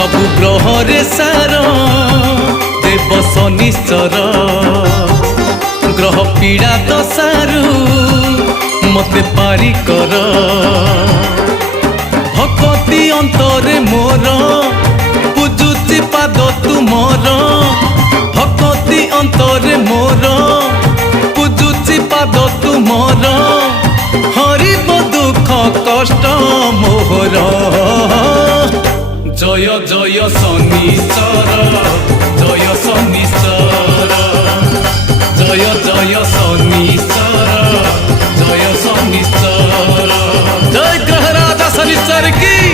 सबु ग्रहरे सार देव शनिश्चर ग्रह पीड़ा दशारु मते पारी कर भक्ति अंतरे मोर पूजुची पाद तुमर भक्ति अंतरे मोर पूजुची पाद तुमर हरिब दुख कष्ट मोहर जय जय शनिश्चर जय शनिश्चर जय जय शनिश्चर जय शनिश्चर जय ग्रहराज शनिश्चर की।